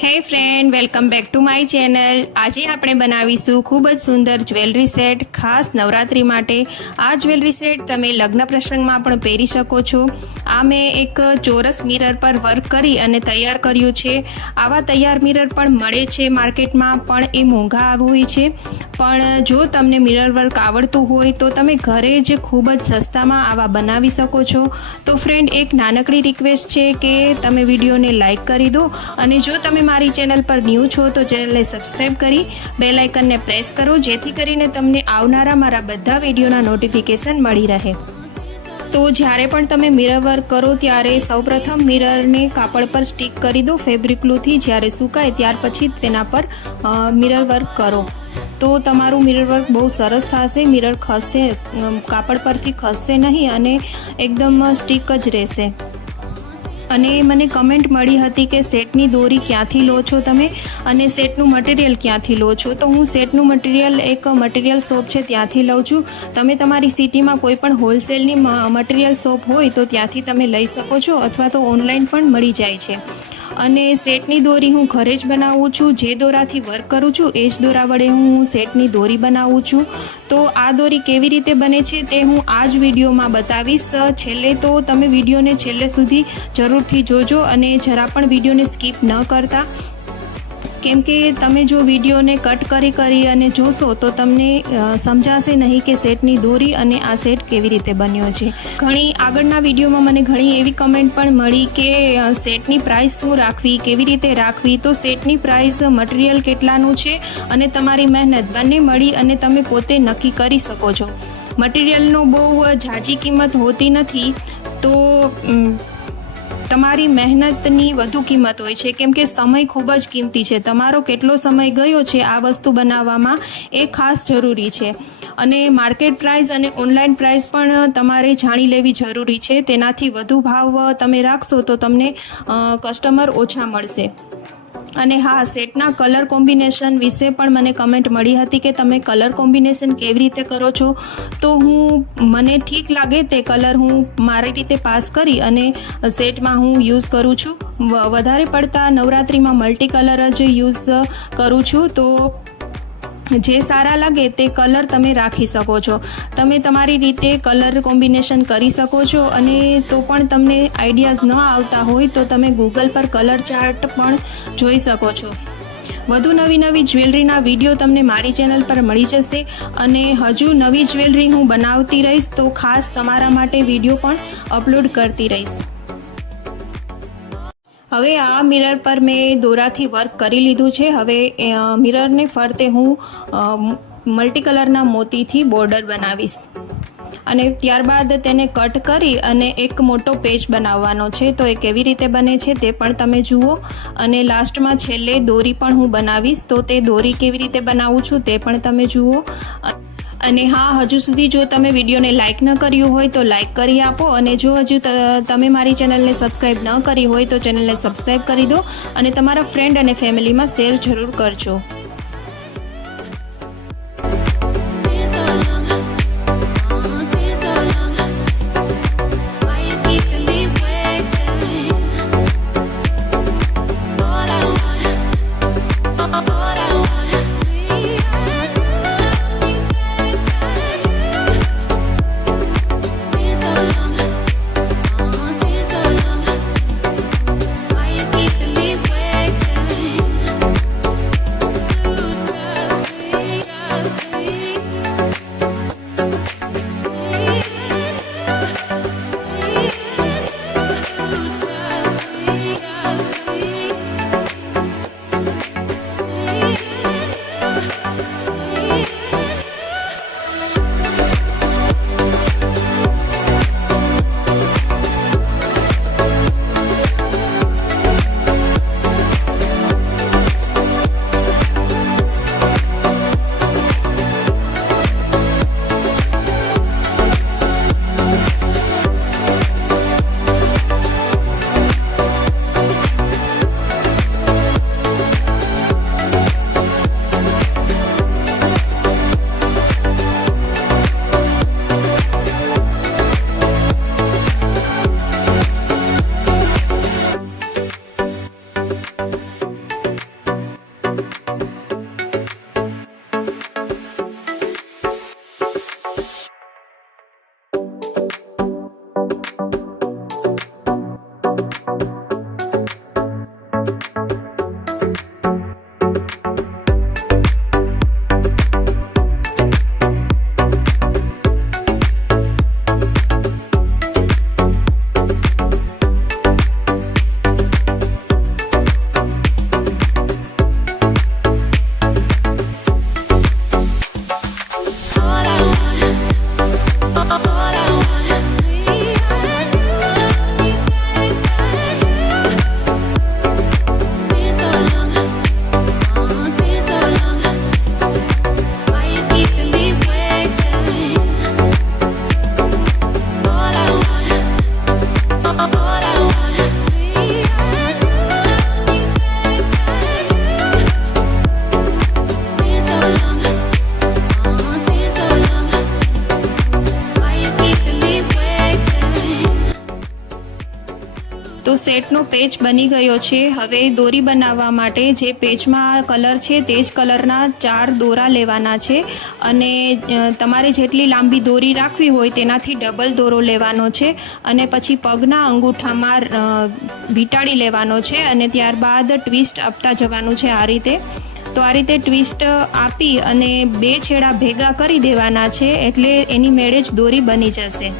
Hey friend welcome back to my channel આજે આપણે બનાવીશું ખૂબ જ સુંદર જ્વેલરી સેટ ખાસ નવરાત્રી માટે. આ જ્વેલરી સેટ તમે લગ્ન પ્રસંગમાં પણ પહેરી શકો છો. આ મેં એક ચોરસ મિરર પર વર્ક કરી અને તૈયાર કર્યું છે. આવા તૈયાર મિરર પણ મળે છે માર્કેટમાં, પણ એ મોંઘા હોય છે. પણ જો તમને મિરર વર્ક આવડતું હોય તો તમે ઘરે જ ખૂબ જ સસ્તામાં આવા બનાવી શકો છો. તો ફ્રેન્ડ એક નાનકડી રિક્વેસ્ટ છે કે તમે વિડીયોને લાઈક કરી દો. અને જો તમે મારી ચેનલ પર ન્યૂ છો તો ચેનલને સબસ્ક્રાઈબ કરી બે લાઇકનને પ્રેસ કરો, જેથી કરીને તમને આવનારા મારા બધા વિડીયોના નોટિફિકેશન મળી રહે. તો જ્યારે પણ તમે મિરર વર્ક કરો, ત્યારે સૌપ્રથમ મિરરને કાપડ પર સ્ટીક કરી દો ફેબ્રિક ગ્લુથી જ્યારે સુકાય ત્યાર પછી તેના પર મિરર વર્ક કરો. તો તમારું મિરર વર્ક બહુ સરસ થશે મિરર ખસશે કાપડ પરથી ખસશે નહીં અને એકદમ સ્ટીક જ રહેશે. અને મને કમેન્ટ મળી હતી કે સેટની દોરી ક્યાંથી લો છો તમે અને સેટનું મટીરિયલ ક્યાંથી લો છો? તો હું સેટનું મટીરિયલ એક મટીરિયલ શોપ છે, ત્યાંથી લઉં છું. તમે તમારી સિટીમાં કોઈ પણ હોલસેલની મટીરિયલ શોપ હોય તો ત્યાંથી તમે લઈ શકો છો અથવા તો ઓનલાઈન પણ મળી જાય છે. અને સેટની દોરી હું ઘરે જ બનાવું છું. જે દોરાથી વર્ક કરું છું, એ જ દોરા વડે હું સેટની દોરી બનાવું છું. તો આ દોરી કેવી રીતે બને છે તે હું આ જ વિડીયોમાં બતાવીશ. છેલ્લે તો તમે વિડીયોને છેલ્લે સુધી જરૂરથી જોજો અને જરા પણ વિડીયોને સ્કીપ ન કરતા. કેમ કે તમે જો વિડીયોને કટ કરી કરી અને જોશો તો તમને સમજાશે નહીં કે સેટની દોરી અને આ સેટ કેવી રીતે બન્યો છે. ઘણી આગળના વિડીયોમાં મને ઘણી એવી કમેન્ટ પણ મળી કે સેટની પ્રાઇસ શું રાખવી, કેવી રીતે રાખવી? તો સેટની પ્રાઇસ મટીરિયલ કેટલાનું છે અને તમારી મહેનત બંને મળી અને તમે પોતે નક્કી કરી શકો છો. મટીરિયલનો બહુ ઝાઝી કિંમત હોતી નથી. તો તમારી મહેનતની વધુ કિંમત હોય છે. કેમ કે સમય ખૂબ જ કિંમતી છે. તમારો કેટલો સમય ગયો છે આ વસ્તુ બનાવવામાં એ ખાસ જરૂરી છે. અને માર્કેટ પ્રાઇસ અને ઓનલાઈન પ્રાઇસ પણ તમારે જાણી લેવી જરૂરી છે. તેનાથી વધુ ભાવ તમે રાખશો તો તમને કસ્ટમર ઓછા મળશે. અને હા, સેટના કલર કોમ્બિનેશન વિશે પણ મને કમેન્ટ મળી હતી કે તમે કલર કોમ્બિનેશન કેવી રીતે કરો છો. તો હું, મને ઠીક લાગે તે કલર હું મારી રીતે પાસ કરી અને સેટમાં હું યુઝ કરું છું. વધારે પડતા નવરાત્રિમાં મલ્ટી કલર જ યુઝ કરું છું. તો જે સારા લાગે તે કલર તમે રાખી શકો છો. તમે તમારી રીતે કલર કોમ્બિનેશન કરી શકો છો અને તો પણ તમને આઈડિયાઝ ન આવતા હોય તો તમે ગૂગલ પર કલર ચાર્ટ પણ જોઈ શકો છો. વધુ નવી નવી જ્વેલરીના વીડિયો તમને મારી ચેનલ પર મળી જશે અને હજુ નવી જ્વેલરી હું બનાવતી રહીશ તો ખાસ તમારા માટે વીડિયો પણ અપલોડ કરતી રહીશ. હવે આ મિરર પર મેં દોરાથી વર્ક કરી લીધું છે. હવે મિરરને ફરતે હું મલ્ટીકલરના મલ્ટી કલરના મોતીથી બોર્ડર બનાવીશ. અને ત્યારબાદ તેને કટ કરી અને એક મોટો પેચ બનાવવાનો છે. તો એ કેવી રીતે બને છે તે પણ તમે જુઓ. અને લાસ્ટમાં છેલ્લે દોરી પણ હું બનાવીશ. તો તે દોરી કેવી રીતે બનાવું છું તે પણ તમે જુઓ. અને હા, હજુ સુધી જો તમે વિડીયોને લાઇક ન કર્યું હોય તો લાઇક કરી આપો અને જો હજુ તમે મારી ચેનલને સબસ્ક્રાઇબ ન કરી હોય તો ચેનલને સબસ્ક્રાઇબ કરી દો અને તમારા ફ્રેન્ડ અને ફેમિલીમાં શેર જરૂર કરજો. સેટનો પેચ બની ગયો છે. હવે દોરી બનાવવા માટે જે પેચમાં કલર છે તે જ કલરના ચાર દોરા લેવાના છે અને તમારે જેટલી લાંબી દોરી રાખવી હોય તેનાથી ડબલ દોરો લેવાનો છે અને પછી પગના અંગૂઠામાં વીંટાળી લેવાનો છે અને ત્યારબાદ ટ્વિસ્ટ આપતા જવાનું છે આ રીતે. તો આ રીતે ટ્વિસ્ટ આપી અને બે છેડા ભેગા કરી દેવાના છે એટલે એની મેળે જ દોરી બની જશે.